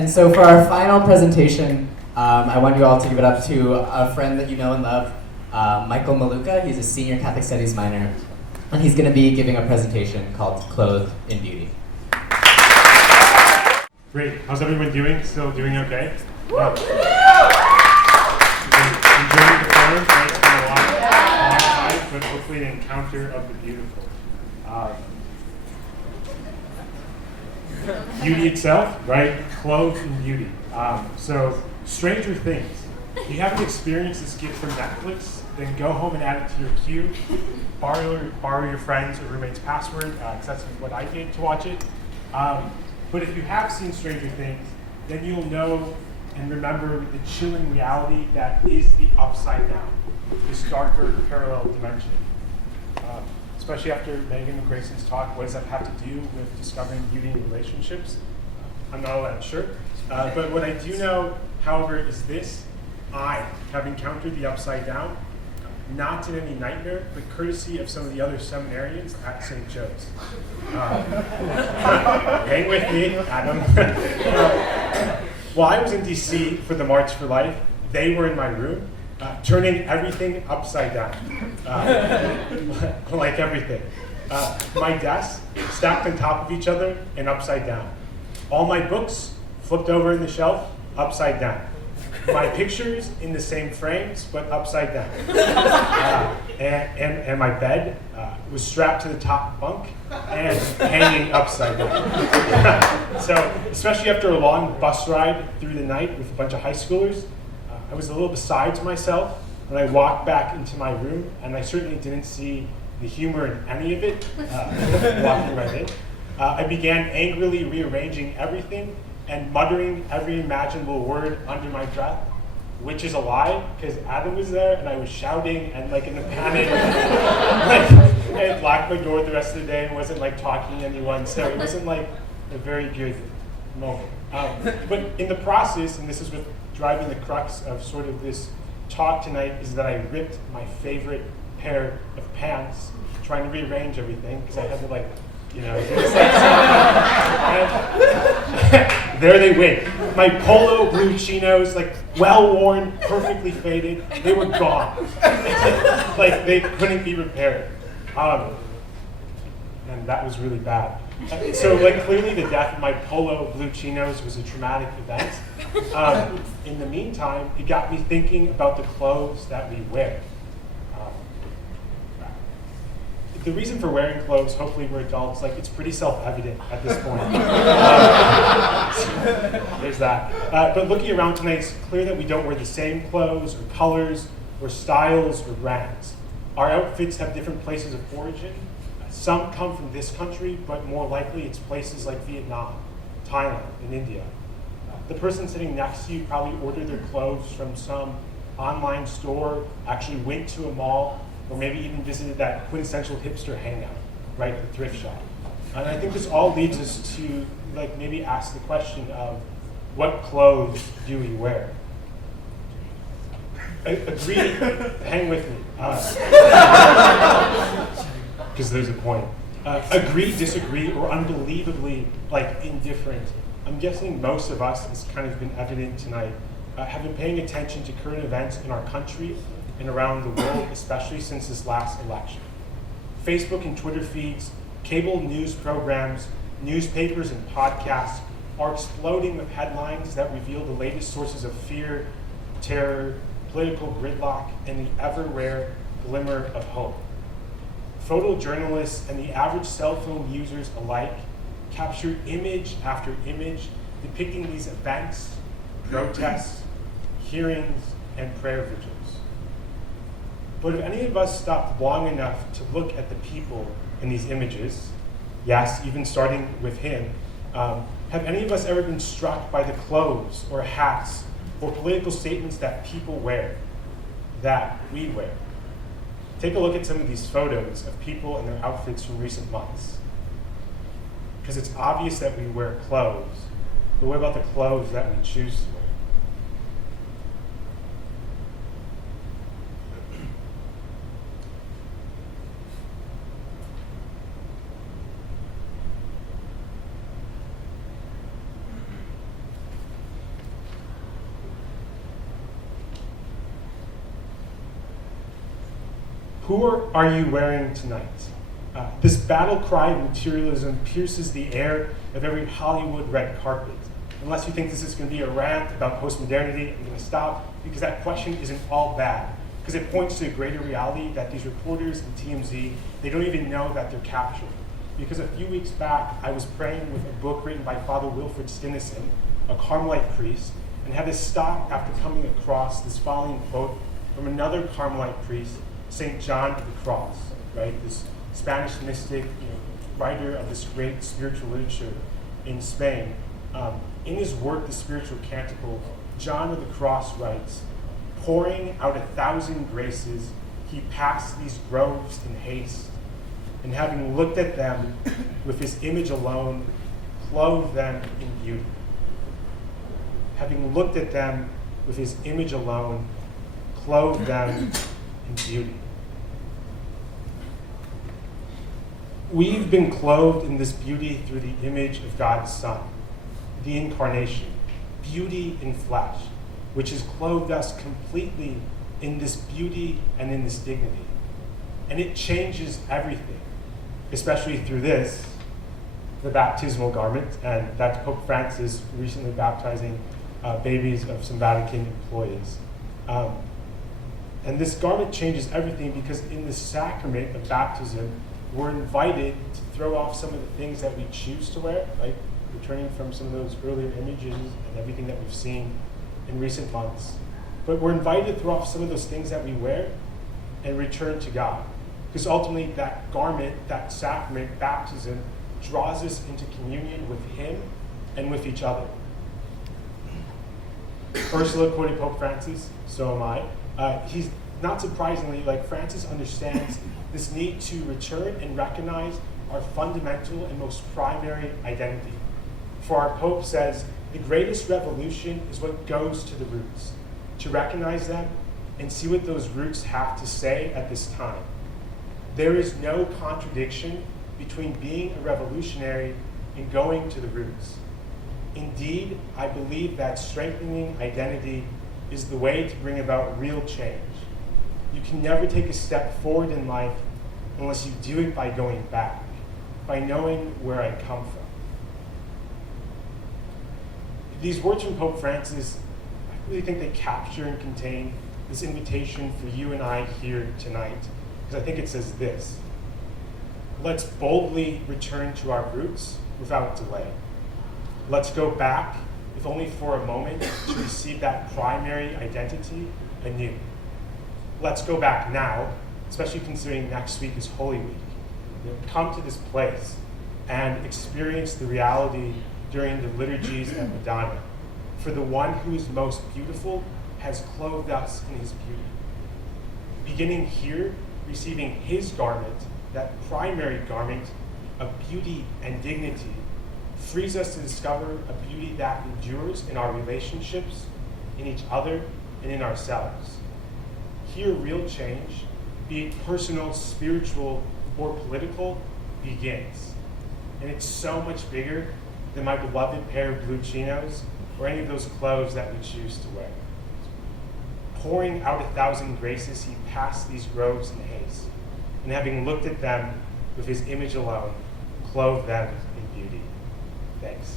And so for our final presentation, I want you all to give it up to a friend that you know and love, Michael Malucha. He's a senior Catholic Studies minor, and he's going to be giving a presentation called Clothe in Beauty. Great. How's everyone doing? Still doing okay? Enjoying the forum? It's been a long time, but hopefully an encounter of the beautiful. Beauty itself, right? Clothe in beauty. So, Stranger Things. If you haven't experienced this gift from Netflix, then go home and add it to your queue. Borrow your friend's or roommate's password, because that's what I did to watch it. But if you have seen Stranger Things, then you'll know and remember the chilling reality that is the upside down, this darker parallel dimension. Especially after Megan and Grayson's talk, what does that have to do with discovering beauty in relationships? I'm not all that sure. But what I do know, however, is this. I have encountered the upside down, not in any nightmare, but courtesy of some of the other seminarians at St. Joe's. Hang with me, Adam. While I was in DC for the March for Life, they were in my room, turning everything upside down. Like everything. My desks stacked on top of each other and upside down. All my books flipped over in the shelf, upside down. My pictures in the same frames, but upside down. And my bed was strapped to the top bunk and hanging upside down. So, especially after a long bus ride through the night with a bunch of high schoolers, I was a little beside myself when I walked back into my room, and I certainly didn't see the humor in any of it walking right in. I began angrily rearranging everything and muttering every imaginable word under my breath, which is a lie, because Adam was there and I was shouting and like in a panic. I had locked my door the rest of the day and wasn't like talking to anyone, so it wasn't like a very good moment. But in the process, and this is what driving the crux of sort of this talk tonight, is that I ripped my favorite pair of pants trying to rearrange everything, because I had to like, you know, there they went. My polo blue chinos, like well-worn, perfectly faded, they were gone. Like they couldn't be repaired. And that was really bad. So like clearly the death of my polo blue chinos was a traumatic event. In the meantime, it got me thinking about the clothes that we wear. The reason for wearing clothes, hopefully we're adults, like it's pretty self-evident at this point. There's that. But looking around tonight, it's clear that we don't wear the same clothes or colors or styles or brands. Our outfits have different places of origin. Some come from this country, but more likely it's places like Vietnam, Thailand, and India. The person sitting next to you probably ordered their clothes from some online store, actually went to a mall, or maybe even visited that quintessential hipster hangout, right, the thrift shop. And I think this all leads us to like maybe ask the question of what clothes do we wear? Agree, hang with me, because there's a point. Agree, disagree, or unbelievably like indifferent. I'm guessing most of us, it's kind of been evident tonight, have been paying attention to current events in our country and around the world, especially since this last election. Facebook and Twitter feeds, cable news programs, newspapers and podcasts are exploding with headlines that reveal the latest sources of fear, terror, political gridlock, and the ever-rare glimmer of hope. Photojournalists and the average cell phone users alike capture image after image depicting these events, protests, hearings, and prayer vigils. But if any of us stopped long enough to look at the people in these images, yes, even starting with him, have any of us ever been struck by the clothes or hats or political statements that people wear, that we wear? Take a look at some of these photos of people and their outfits from recent months. Because it's obvious that we wear clothes, but what about the clothes that we choose to wear? Who are you wearing tonight? This battle cry of materialism pierces the air of every Hollywood red carpet. Unless you think this is going to be a rant about postmodernity, I'm going to stop, because that question isn't all bad. Because it points to a greater reality that these reporters and TMZ, they don't even know that they're captured. Because a few weeks back, I was praying with a book written by Father Wilfred Stinnison, a Carmelite priest, and had to stop after coming across this following quote from another Carmelite priest, St. John of the Cross, right? This Spanish mystic, writer of this great spiritual literature in Spain. In his work, The Spiritual Canticle, John of the Cross writes, pouring out 1,000 graces, he passed these groves in haste, and having looked at them with his image alone, clothe them in beauty. Having looked at them with his image alone, clothe them in beauty. We've been clothed in this beauty through the image of God's Son, the incarnation, beauty in flesh, which has clothed us completely in this beauty and in this dignity. And it changes everything, especially through this, the baptismal garment, and that's Pope Francis recently baptizing babies of some Vatican employees. And this garment changes everything because in the sacrament of baptism, we're invited to throw off some of the things that we choose to wear, like returning from some of those earlier images and everything that we've seen in recent months. But we're invited to throw off some of those things that we wear and return to God. Because ultimately that garment, that sacrament, baptism, draws us into communion with Him and with each other. Ursula quoted Pope Francis, so am I. He's not surprisingly, like Francis understands this need to return and recognize our fundamental and most primary identity. For our Pope says, the greatest revolution is what goes to the roots, to recognize them and see what those roots have to say at this time. There is no contradiction between being a revolutionary and going to the roots. Indeed, I believe that strengthening identity is the way to bring about real change. You can never take a step forward in life unless you do it by going back, by knowing where I come from. These words from Pope Francis, I really think they capture and contain this invitation for you and I here tonight, because I think it says this: let's boldly return to our roots without delay. Let's go back, if only for a moment, to receive that primary identity anew. Let's go back now, especially considering next week is Holy Week. Come to this place and experience the reality during the liturgies at Madonna. For the one who is most beautiful has clothed us in his beauty. Beginning here, receiving his garment, that primary garment of beauty and dignity, frees us to discover a beauty that endures in our relationships, in each other, and in ourselves. Here, real change, be it personal, spiritual, or political, begins. And it's so much bigger than my beloved pair of blue chinos or any of those clothes that we choose to wear. Pouring out 1,000 graces, he passed these groves in haste, and having looked at them with his image alone, clothed them in beauty. Thanks.